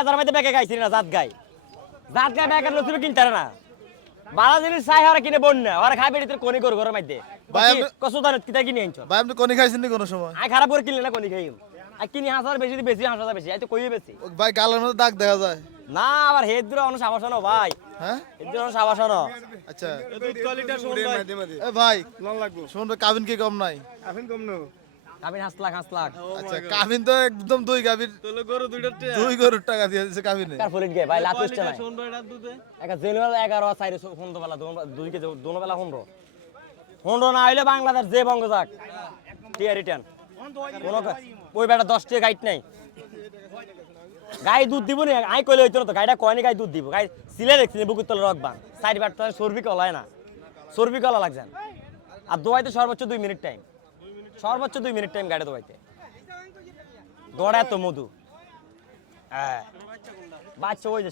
বাজার মধ্যে ব্যাগে গাইছি না জাত গাই ব্যাগের লসিবে কিনতে না বালা জিনিস চাই ওরা কিনে বন না ওরা খাবে তোর কোনি করে ঘরের মধ্যে কসু দানত কিতা কিনে আনছ ভাই আপনি কোনি খাইছেন নি কোনো সময়? আই খারাপ করে কিনলে না কোনি খাই আর কিনি হাজার বেশি বেশি হাজার বেশি আই তো কইয়ে বেশি ভাই গালের মধ্যে দাগ দেখা যায়। না আবার হেদ দূরে অনেক সাবাস না ভাই হ্যাঁ হেদ দূরে অনেক সাবাস না আচ্ছা দুধ কোয়ালিটি শুন ভাই এ ভাই লং লাগবো শুন কাবিন কি কম নাই? আফিন কম নো আমি হাঁস লাখ আচ্ছা কাবিন তো একদম দুই গাবির তোলে গরু দুইটার তে দুই গরুর টাকা দিয়ে দিছে কাবিনে। কার ফরিদ গে ভাই লাভ হচ্ছে না শুন ভাই রাত দুধে একটা জেনুয়াল 11 চাইরে ফোন বেলা দুই কে দোনো বেলা হোন্ডো না হইলে বাংলাদেশ যে বঙ্গ যাক টিয়া রিটার্ন কোন ওই বেটা 10 টাকা গাইড নাই গাই দুধ দিব না আই কইলে হইতো না তো গাইটা কয়নি গাই দুধ দিব গাই সিলে দেখছি বুকুর তলে রকবা সাইড বার তো চর্বি কলায় না চর্বি কলা লাগছেন আর দোয়াইতে সর্বোচ্চ 2 মিনিট টাইম সর্বোচ্চ 2 মিনিট টাইম গাড়ি দোয়াইতে দৌড়া এত মধু হ্যাঁ বাচ্চা ওই যে